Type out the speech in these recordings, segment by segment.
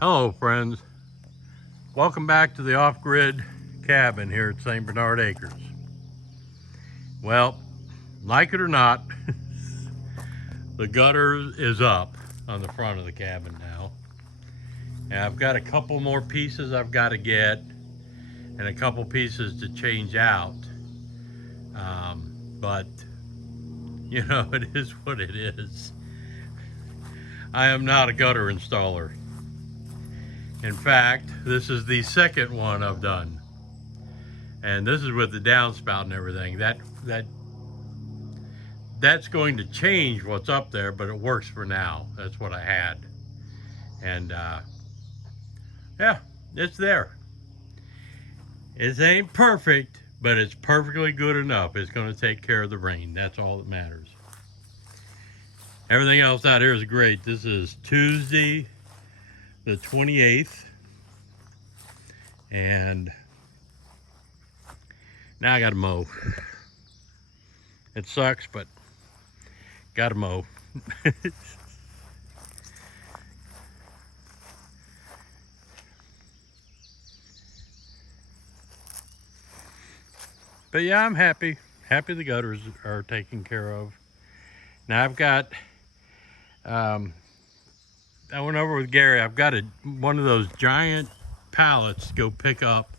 Hello friends, welcome back to the off-grid cabin here at St. Bernard Acres. Well, like it or not, the gutter is up on the front of the cabin now. And I've got a couple more pieces I've got to get and a couple pieces to change out. But, you know, it is what it is. I am not a gutter installer. In fact, this is the second one I've done. And this is with the downspout and everything. That's going to change what's up there, but it works for now. That's what I had. And yeah, it's there. It ain't perfect, but it's perfectly good enough. It's going to take care of the rain. That's all that matters. Everything else out here is great. This is Tuesday the 28th. And now I got to mow. It sucks, but got to mow. But yeah, I'm happy. Happy the gutters are taken care of. Now I've got, I went over with Gary. I've got one of those giant pallets to go pick up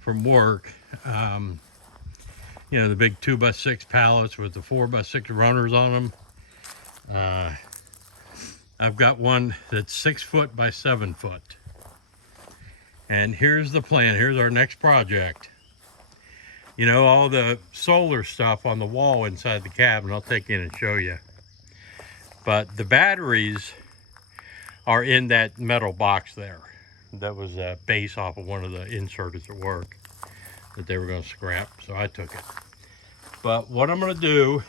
from work. You know, the big 2x6 pallets with the 4x6 runners on them. I've got one that's 6 foot by 7 foot. And here's the plan. Here's our next project. You know, all the solar stuff on the wall inside the cabin, I'll take in and show you. But the batteries are in that metal box there. That was a base off of one of the inserters at work that they were going to scrap, so I took it. But what I'm going to do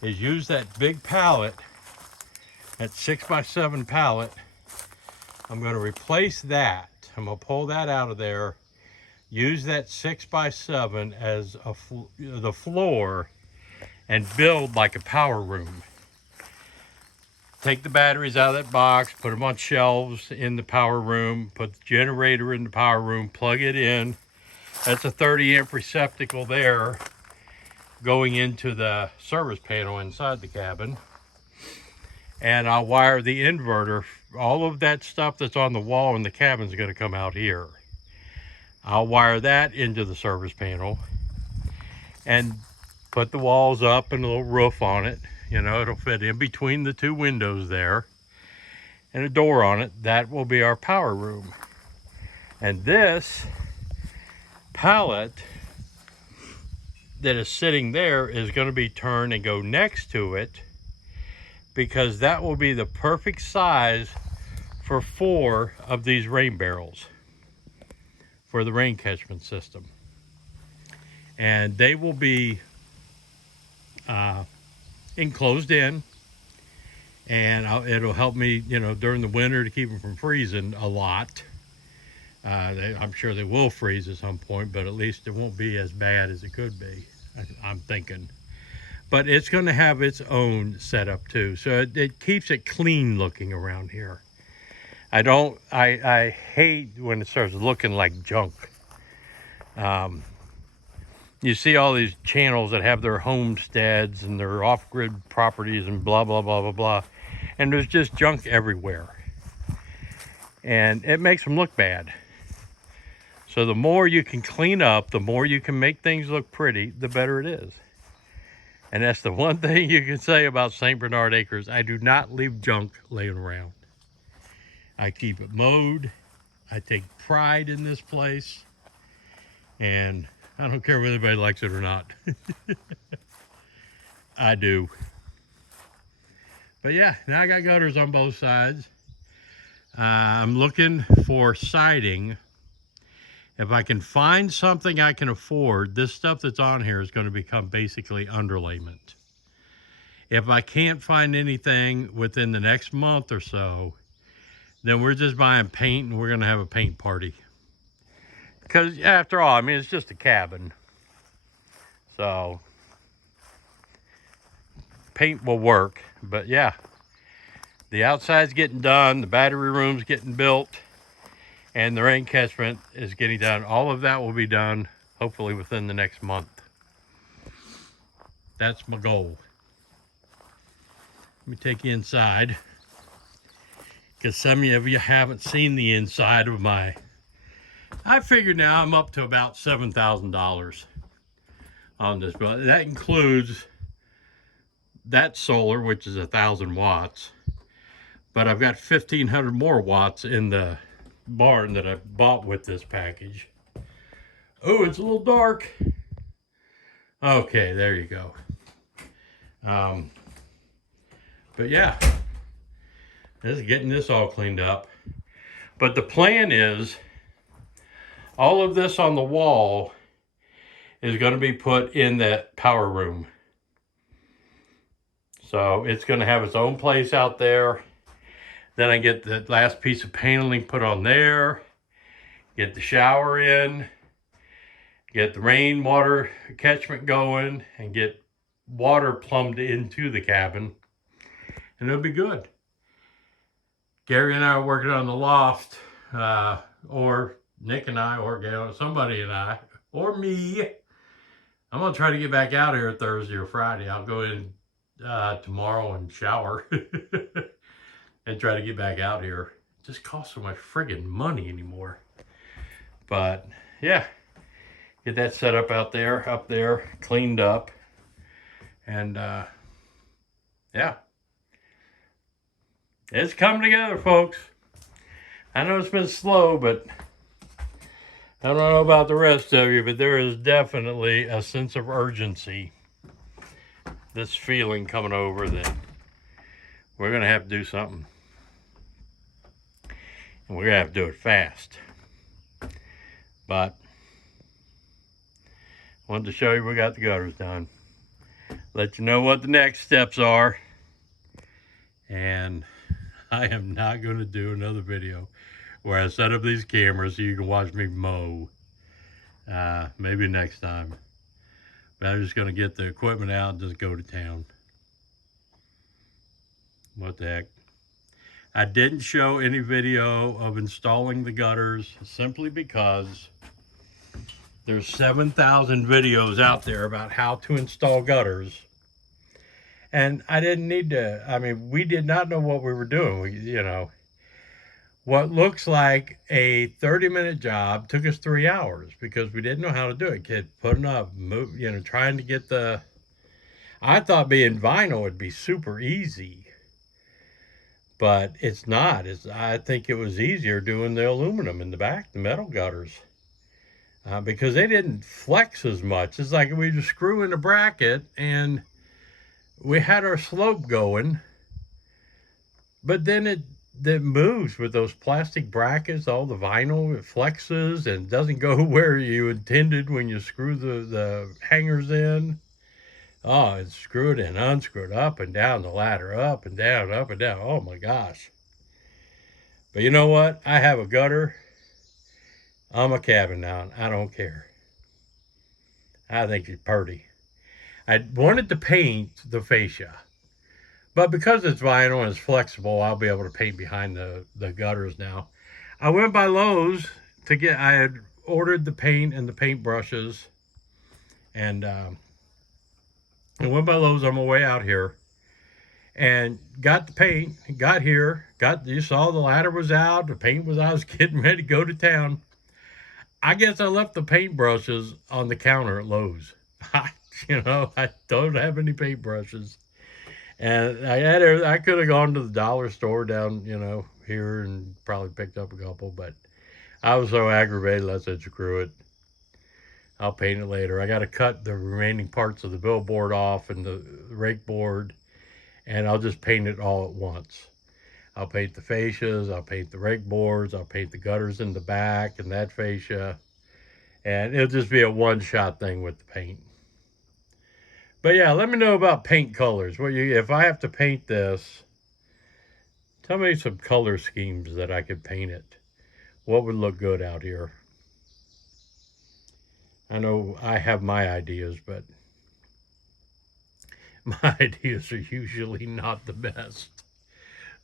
is use that big pallet, that 6x7 pallet. I'm going to replace that. I'm going to pull that out of there, use that 6x7 as the floor, and build like a power room. Take the batteries out of that box, put them on shelves in the power room, put the generator in the power room, plug it in. That's a 30-amp receptacle there going into the service panel inside the cabin. And I'll wire the inverter. All of that stuff that's on the wall in the cabin is going to come out here. I'll wire that into the service panel and put the walls up and a little roof on it. You know, it'll fit in between the two windows there and a door on it. That will be our power room. And this pallet that is sitting there is going to be turned and go next to it, because that will be the perfect size for 4 of these rain barrels for the rain catchment system. And they will be enclosed in, and it'll help me, you know, during the winter to keep them from freezing a lot. I'm sure they will freeze at some point, but at least it won't be as bad as it could be, I'm thinking. But it's going to have its own setup too, so it keeps it clean looking around here. I hate when it starts looking like junk. You see all these channels that have their homesteads and their off-grid properties and blah, blah, blah, blah, blah. And there's just junk everywhere. And it makes them look bad. So the more you can clean up, the more you can make things look pretty, the better it is. And that's the one thing you can say about St. Bernard Acres. I do not leave junk laying around. I keep it mowed. I take pride in this place. And I don't care whether anybody likes it or not. I do. But yeah, now I got gutters on both sides. I'm looking for siding. If I can find something I can afford, this stuff that's on here is going to become basically underlayment. If I can't find anything within the next month or so, then we're just buying paint and we're going to have a paint party. Because after all, I mean, it's just a cabin. So paint will work. But yeah, The outside's getting done, the battery room's getting built, and the rain catchment is getting done. All of that will be done hopefully within the next month. That's my goal. Let me take you inside, because some of you haven't seen the inside of my, I figure now I'm up to about $7,000 on this, but that includes that solar, which is 1,000 watts, but I've got 1,500 more watts in the barn that I bought with this package. Oh, it's a little dark. Okay, there you go. But yeah, this is getting this all cleaned up. But the plan is, all of this on the wall is going to be put in that power room. So it's going to have its own place out there. Then I get the last piece of paneling put on there, get the shower in, get the rainwater catchment going, and get water plumbed into the cabin, and it'll be good. Gary and I are working on the loft, or Nick and I, or somebody and I, or me. I'm gonna try to get back out here Thursday or Friday. I'll go in tomorrow and shower and try to get back out here. It just costs so much friggin' money anymore. But yeah, get that set up out there, up there, cleaned up, and yeah, it's coming together, folks. I know it's been slow, but I don't know about the rest of you, but there is definitely a sense of urgency, this feeling coming over that we're gonna have to do something, and we're gonna have to do it fast. But I wanted to show you we got the gutters done, let you know what the next steps are, and I am not going to do another video where I set up these cameras so you can watch me mow. Maybe next time. But I'm just going to get the equipment out and just go to town. What the heck. I didn't show any video of installing the gutters simply because there's 7,000 videos out there about how to install gutters. And I didn't need to, I mean, we did not know what we were doing. You know, what looks like a 30-minute job took us 3 hours because we didn't know how to do it. Kept putting up, trying to get the, I thought being vinyl would be super easy, but it's not. I think it was easier doing the aluminum in the back, the metal gutters, because they didn't flex as much. It's like we just screw in a bracket and we had our slope going, but then it moves with those plastic brackets, all the vinyl, it flexes and doesn't go where you intended when you screw the hangers in. Oh, it's screwed and unscrewed, up and down the ladder, up and down, up and down. Oh my gosh. But you know what? I have a gutter on my cabin now, and I don't care. I think it's pretty. I wanted to paint the fascia, but because it's vinyl and it's flexible, I'll be able to paint behind the gutters now. I went by Lowe's I had ordered the paint and the paint brushes, and I went by Lowe's on my way out here and got the paint, got here, you saw the ladder was out, the paint was, I was getting ready to go to town. I guess I left the paint brushes on the counter at Lowe's. I don't have any paint brushes. And I could have gone to the dollar store down, here and probably picked up a couple, but I was so aggravated, I said, screw it. I'll paint it later. I got to cut the remaining parts of the billboard off and the rake board, and I'll just paint it all at once. I'll paint the fascias, I'll paint the rake boards, I'll paint the gutters in the back and that fascia, and it'll just be a one-shot thing with the paint. But yeah, let me know about paint colors. If I have to paint this, tell me some color schemes that I could paint it. What would look good out here? I know I have my ideas, but my ideas are usually not the best.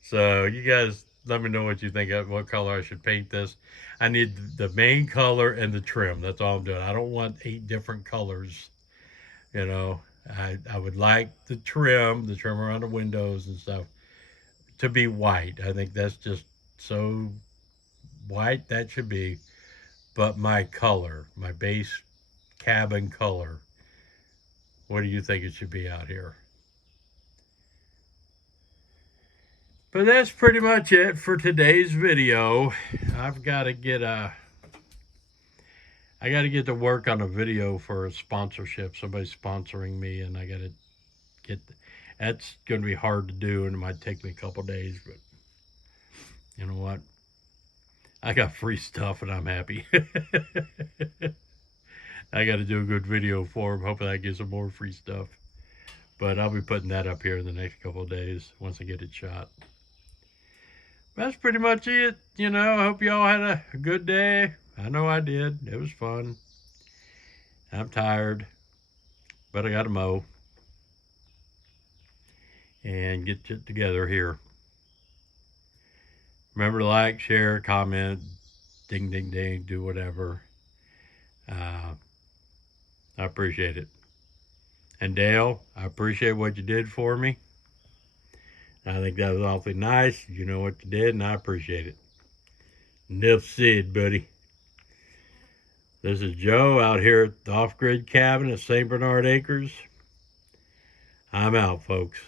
So you guys let me know what you think of what color I should paint this. I need the main color and the trim. That's all I'm doing. I don't want 8 different colors, you know. I would like the trim around the windows and stuff to be white. I think that's just so white that should be. But my color, my base cabin color, what do you think it should be out here? But that's pretty much it for today's video. I've got to get I got to get to work on a video for a sponsorship. Somebody's sponsoring me, and I got to get. That's going to be hard to do, and it might take me a couple days. But you know what? I got free stuff, and I'm happy. I got to do a good video for them. Hoping I get some more free stuff. But I'll be putting that up here in the next couple of days once I get it shot. That's pretty much it. You know, I hope y'all had a good day. I know I did. It was fun. I'm tired, but I got to mow and get it together here. Remember to like, share, comment, ding, ding, ding, do whatever. I appreciate it. And Dale, I appreciate what you did for me. I think that was awfully nice. You know what you did, and I appreciate it. Enough said, buddy. This is Joe out here at the off-grid cabin at St. Bernard Acres. I'm out, folks.